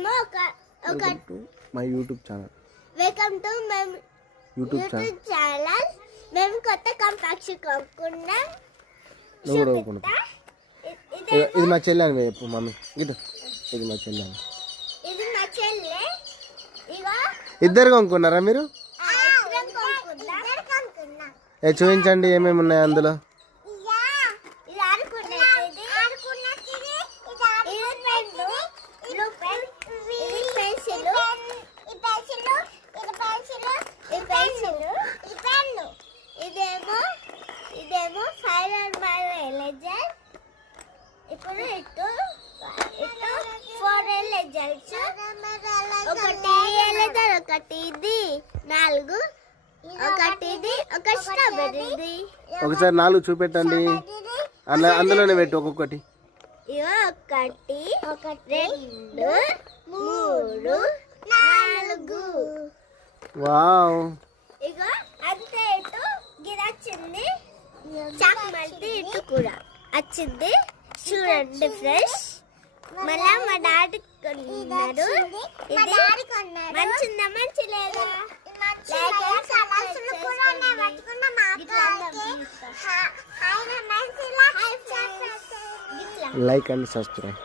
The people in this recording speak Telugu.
ఇదేమో ఒక my YouTube channel. Welcome to my YouTube channel. మేము కొత్త కంపాక్స్ కొనుక్కున్నాం. ఇది మా చెల్లి అని చెప్పు మమ్మీ. ఇది మా చెల్లి. ఇది మా చెల్లె. ఇగో ఇద్దరు కొనుక్కున్నారా మీరు? చూపించండి ఏమేమి ఉన్నాయి అందులో. ఇదేమో ఫైర్ అండ్ మైర్ ఎలేజర్. ఇప్పుడు ఇటు 4 ఎలేజర్స్. ఒకటి ఎలేజర్, ఒకటి ఇది 4, ఒకటి ఇది, ఒక స్ట్రాబెర్రీది. ఒకసారి 4 చూపెట్టండి. అందులోనే పెట్టు ఒక్కొక్కటి. ఇగో 1, 2, 3, 4. వావ్. ఇగో అంతే. ఇటు గిర వచ్చింది. చాక్ మల్టీ ఇటు కూడా వచ్చింది. చూడండి ఫ్రెండ్స్. మళ్ళా మా డాడీ కొన్నారు. ఇది మంచిదా మంచి లేదా? Like and subscribe.